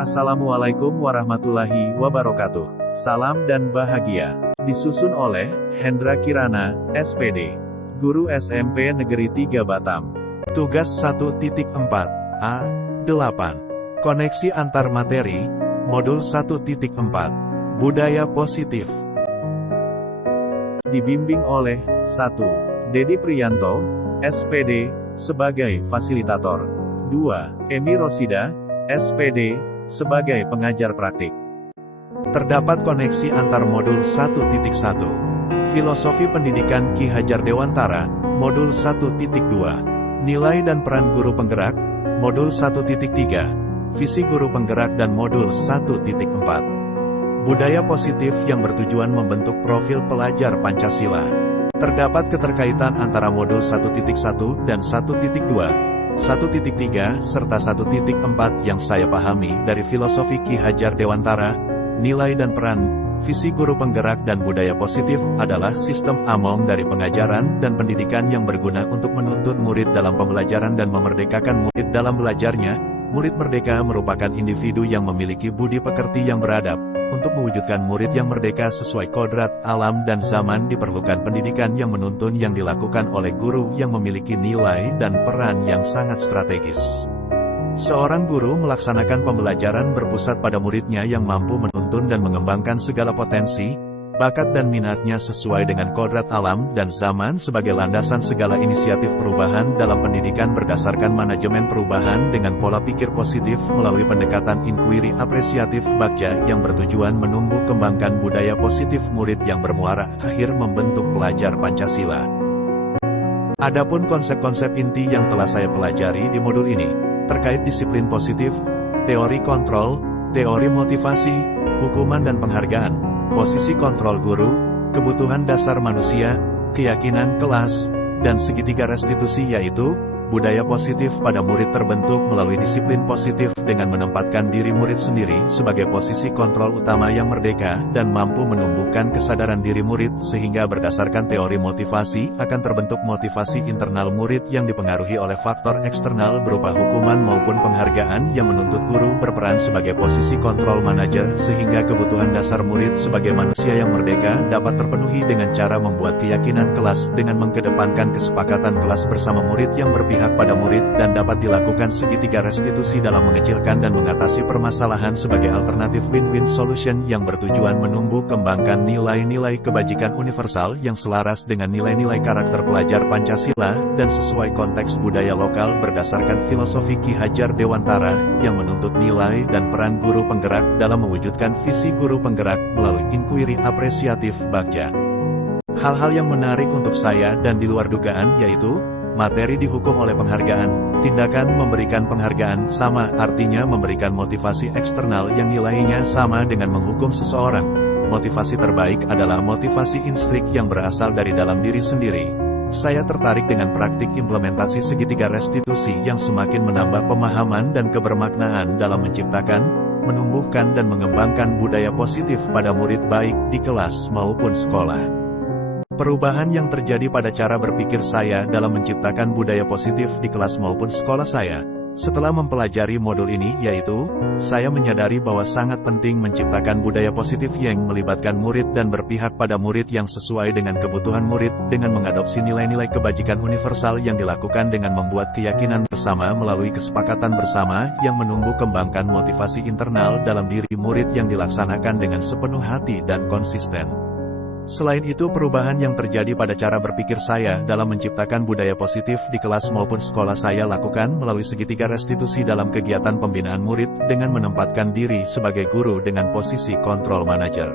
Assalamualaikum warahmatullahi wabarakatuh. Salam dan bahagia. Disusun oleh Hendra Kirana, SPD, Guru SMP Negeri 3 Batam. Tugas 1.4 A8. Koneksi antar materi, Modul 1.4. Budaya positif. Dibimbing oleh 1. Dedi Priyanto, SPD, sebagai fasilitator. 2. Emi Rosida, SPD, sebagai pengajar praktik. Terdapat koneksi antar Modul 1.1. Filosofi Pendidikan Ki Hajar Dewantara, Modul 1.2. Nilai dan peran guru penggerak, Modul 1.3. Visi guru penggerak dan Modul 1.4. Budaya positif yang bertujuan membentuk profil pelajar Pancasila. Terdapat keterkaitan antara Modul 1.1 dan 1.2. 1.3 serta 1.4 yang saya pahami dari filosofi Ki Hajar Dewantara, nilai dan peran, visi guru penggerak dan budaya positif adalah sistem among dari pengajaran dan pendidikan yang berguna untuk menuntun murid dalam pembelajaran dan memerdekakan murid dalam belajarnya. Murid merdeka merupakan individu yang memiliki budi pekerti yang beradab. Untuk mewujudkan murid yang merdeka sesuai kodrat alam dan zaman diperlukan pendidikan yang menuntun yang dilakukan oleh guru yang memiliki nilai dan peran yang sangat strategis. Seorang guru melaksanakan pembelajaran berpusat pada muridnya yang mampu menuntun dan mengembangkan segala potensi, bakat dan minatnya sesuai dengan kodrat alam dan zaman sebagai landasan segala inisiatif perubahan dalam pendidikan berdasarkan manajemen perubahan dengan pola pikir positif melalui pendekatan inquiry apresiatif bagja yang bertujuan menumbuh kembangkan budaya positif murid yang bermuara akhir membentuk pelajar Pancasila. Adapun konsep-konsep inti yang telah saya pelajari di modul ini, terkait disiplin positif, teori kontrol, teori motivasi, hukuman dan penghargaan, posisi kontrol guru, kebutuhan dasar manusia, keyakinan kelas, dan segitiga restitusi yaitu, budaya positif pada murid terbentuk melalui disiplin positif dengan menempatkan diri murid sendiri sebagai posisi kontrol utama yang merdeka dan mampu menumbuhkan kesadaran diri murid sehingga berdasarkan teori motivasi akan terbentuk motivasi internal murid yang dipengaruhi oleh faktor eksternal berupa hukuman maupun penghargaan yang menuntut guru berperan sebagai posisi kontrol manajer sehingga kebutuhan dasar murid sebagai manusia yang merdeka dapat terpenuhi dengan cara membuat keyakinan kelas dengan mengedepankan kesepakatan kelas bersama murid yang berpihak pada murid dan dapat dilakukan segitiga restitusi dalam mengecilkan dan mengatasi permasalahan sebagai alternatif win-win solution yang bertujuan menumbuh kembangkan nilai-nilai kebajikan universal yang selaras dengan nilai-nilai karakter pelajar Pancasila dan sesuai konteks budaya lokal berdasarkan filosofi Ki Hajar Dewantara yang menuntut nilai dan peran guru penggerak dalam mewujudkan visi guru penggerak melalui inquiry apresiatif bagja. Hal-hal yang menarik untuk saya dan di luar dugaan yaitu, materi dihukum oleh penghargaan, tindakan memberikan penghargaan sama artinya memberikan motivasi eksternal yang nilainya sama dengan menghukum seseorang. Motivasi terbaik adalah motivasi instrik yang berasal dari dalam diri sendiri. Saya tertarik dengan praktik implementasi segitiga restitusi yang semakin menambah pemahaman dan kebermaknaan dalam menciptakan, menumbuhkan dan mengembangkan budaya positif pada murid baik di kelas maupun sekolah. Perubahan yang terjadi pada cara berpikir saya dalam menciptakan budaya positif di kelas maupun sekolah saya, setelah mempelajari modul ini yaitu, saya menyadari bahwa sangat penting menciptakan budaya positif yang melibatkan murid dan berpihak pada murid yang sesuai dengan kebutuhan murid, dengan mengadopsi nilai-nilai kebajikan universal yang dilakukan dengan membuat keyakinan bersama melalui kesepakatan bersama yang menumbuh kembangkan motivasi internal dalam diri murid yang dilaksanakan dengan sepenuh hati dan konsisten. Selain itu perubahan yang terjadi pada cara berpikir saya dalam menciptakan budaya positif di kelas maupun sekolah saya lakukan melalui segitiga restitusi dalam kegiatan pembinaan murid dengan menempatkan diri sebagai guru dengan posisi kontrol manajer.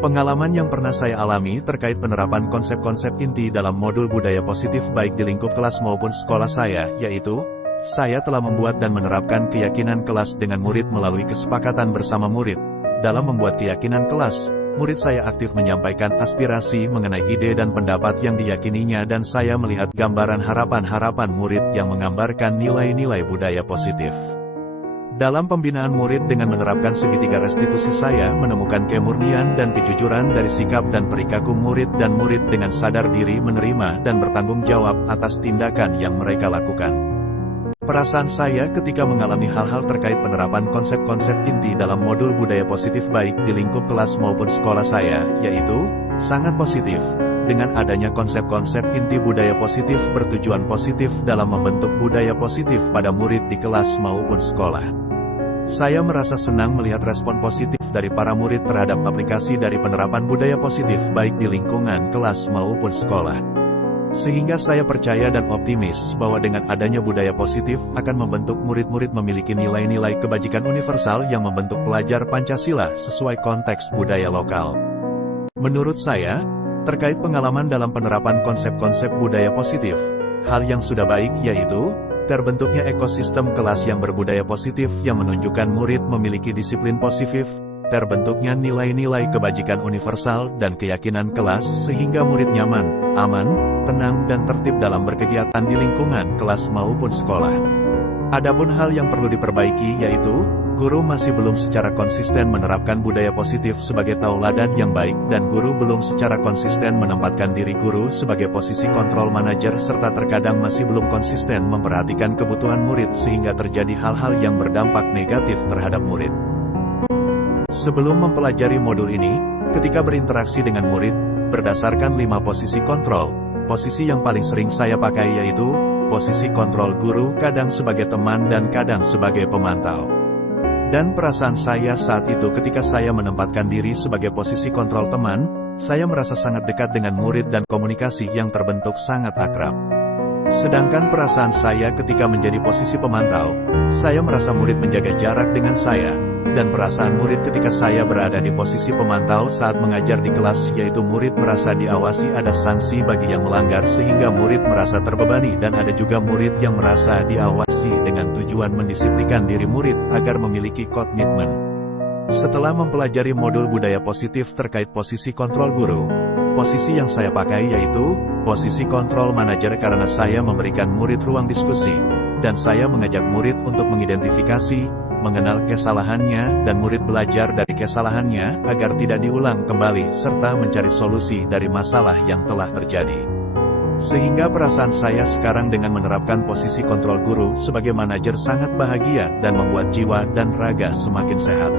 Pengalaman yang pernah saya alami terkait penerapan konsep-konsep inti dalam modul budaya positif baik di lingkup kelas maupun sekolah saya, yaitu, saya telah membuat dan menerapkan keyakinan kelas dengan murid melalui kesepakatan bersama murid. Dalam membuat keyakinan kelas, murid saya aktif menyampaikan aspirasi mengenai ide dan pendapat yang diyakininya dan saya melihat gambaran harapan-harapan murid yang menggambarkan nilai-nilai budaya positif. Dalam pembinaan murid dengan menerapkan segitiga restitusi saya menemukan kemurnian dan kejujuran dari sikap dan perilaku murid dan murid dengan sadar diri menerima dan bertanggung jawab atas tindakan yang mereka lakukan. Perasaan saya ketika mengalami hal-hal terkait penerapan konsep-konsep inti dalam modul budaya positif baik di lingkup kelas maupun sekolah saya, yaitu, sangat positif. Dengan adanya konsep-konsep inti budaya positif bertujuan positif dalam membentuk budaya positif pada murid di kelas maupun sekolah. Saya merasa senang melihat respon positif dari para murid terhadap aplikasi dari penerapan budaya positif baik di lingkungan kelas maupun sekolah. Sehingga saya percaya dan optimis bahwa dengan adanya budaya positif akan membentuk murid-murid memiliki nilai-nilai kebajikan universal yang membentuk pelajar Pancasila sesuai konteks budaya lokal. Menurut saya, terkait pengalaman dalam penerapan konsep-konsep budaya positif, hal yang sudah baik yaitu, terbentuknya ekosistem kelas yang berbudaya positif yang menunjukkan murid memiliki disiplin positif, terbentuknya nilai-nilai kebajikan universal dan keyakinan kelas sehingga murid nyaman, aman, tenang dan tertib dalam berkegiatan di lingkungan kelas maupun sekolah. Adapun hal yang perlu diperbaiki yaitu, guru masih belum secara konsisten menerapkan budaya positif sebagai tauladan yang baik dan guru belum secara konsisten menempatkan diri guru sebagai posisi kontrol manajer serta terkadang masih belum konsisten memperhatikan kebutuhan murid sehingga terjadi hal-hal yang berdampak negatif terhadap murid. Sebelum mempelajari modul ini, ketika berinteraksi dengan murid, berdasarkan 5 posisi kontrol, posisi yang paling sering saya pakai yaitu, posisi kontrol guru kadang sebagai teman dan kadang sebagai pemantau. Dan perasaan saya saat itu ketika saya menempatkan diri sebagai posisi kontrol teman, saya merasa sangat dekat dengan murid dan komunikasi yang terbentuk sangat akrab. Sedangkan perasaan saya ketika menjadi posisi pemantau, saya merasa murid menjaga jarak dengan saya. Dan perasaan murid ketika saya berada di posisi pemantau saat mengajar di kelas yaitu murid merasa diawasi ada sanksi bagi yang melanggar sehingga murid merasa terbebani dan ada juga murid yang merasa diawasi dengan tujuan mendisiplinkan diri murid agar memiliki komitmen. Setelah mempelajari modul budaya positif terkait posisi kontrol guru, posisi yang saya pakai yaitu, posisi kontrol manajer karena saya memberikan murid ruang diskusi, dan saya mengajak murid untuk mengidentifikasi, mengenal kesalahannya, dan murid belajar dari kesalahannya, agar tidak diulang kembali, serta mencari solusi dari masalah yang telah terjadi. Sehingga perasaan saya sekarang dengan menerapkan posisi kontrol guru sebagai manajer sangat bahagia dan membuat jiwa dan raga semakin sehat.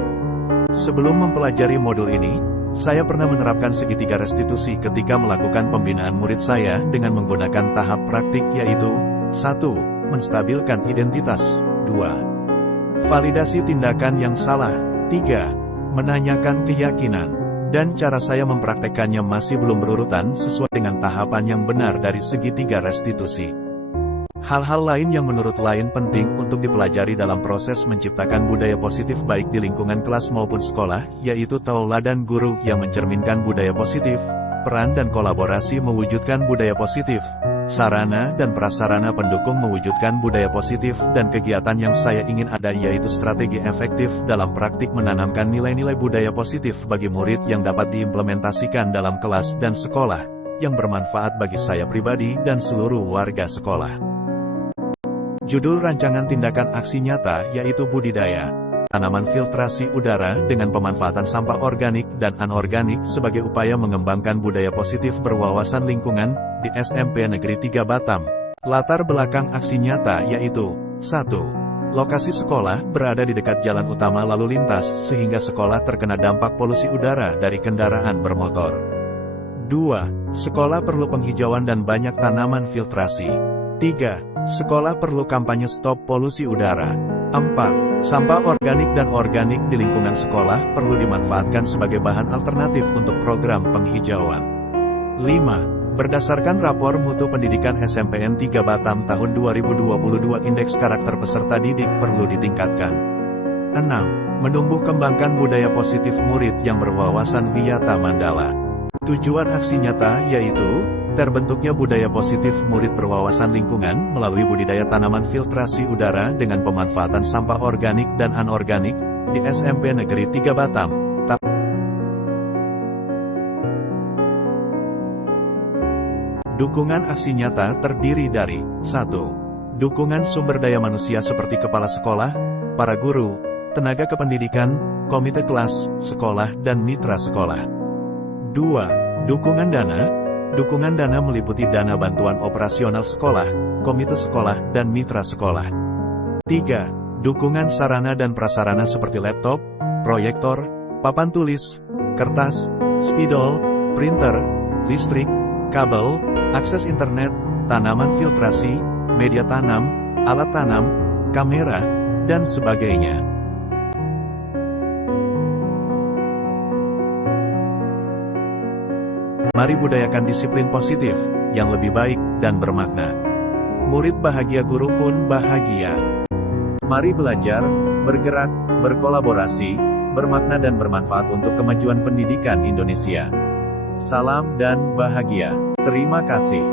Sebelum mempelajari modul ini, saya pernah menerapkan segitiga restitusi ketika melakukan pembinaan murid saya dengan menggunakan tahap praktik yaitu, 1. Menstabilkan identitas, 2. Validasi tindakan yang salah. 3. Menanyakan keyakinan. Dan cara saya mempraktekannya masih belum berurutan sesuai dengan tahapan yang benar dari segitiga restitusi. Hal-hal lain yang menurut lain penting untuk dipelajari dalam proses menciptakan budaya positif baik di lingkungan kelas maupun sekolah, yaitu tauladan guru yang mencerminkan budaya positif, peran dan kolaborasi mewujudkan budaya positif, sarana dan prasarana pendukung mewujudkan budaya positif, dan kegiatan yang saya ingin ada yaitu strategi efektif dalam praktik menanamkan nilai-nilai budaya positif bagi murid yang dapat diimplementasikan dalam kelas dan sekolah, yang bermanfaat bagi saya pribadi dan seluruh warga sekolah. Judul rancangan tindakan aksi nyata yaitu budidaya tanaman filtrasi udara dengan pemanfaatan sampah organik dan anorganik sebagai upaya mengembangkan budaya positif berwawasan lingkungan di SMP Negeri 3 Batam. Latar belakang aksi nyata yaitu 1. Lokasi sekolah berada di dekat jalan utama lalu lintas sehingga sekolah terkena dampak polusi udara dari kendaraan bermotor. 2. Sekolah perlu penghijauan dan banyak tanaman filtrasi. 3. Sekolah perlu kampanye stop polusi udara. 4. Sampah organik dan organik di lingkungan sekolah perlu dimanfaatkan sebagai bahan alternatif untuk program penghijauan. 5. Berdasarkan rapor mutu pendidikan SMPN 3 Batam tahun 2022 indeks karakter peserta didik perlu ditingkatkan. 6. Menumbuh kembangkan budaya positif murid yang berwawasan Wiyata Mandala. Tujuan aksi nyata yaitu, terbentuknya budaya positif murid berwawasan lingkungan melalui budidaya tanaman filtrasi udara dengan pemanfaatan sampah organik dan anorganik di SMP Negeri 3 Batam. Dukungan aksi nyata terdiri dari 1. Dukungan sumber daya manusia seperti kepala sekolah, para guru, tenaga kependidikan, komite kelas, sekolah dan mitra sekolah. 2. Dukungan dana. Dukungan dana meliputi dana bantuan operasional sekolah, komite sekolah, dan mitra sekolah. 3. Dukungan sarana dan prasarana seperti laptop, proyektor, papan tulis, kertas, spidol, printer, listrik, kabel, akses internet, tanaman filtrasi, media tanam, alat tanam, kamera, dan sebagainya. Mari budayakan disiplin positif, yang lebih baik dan bermakna. Murid bahagia, guru pun bahagia. Mari belajar, bergerak, berkolaborasi, bermakna dan bermanfaat untuk kemajuan pendidikan Indonesia. Salam dan bahagia. Terima kasih.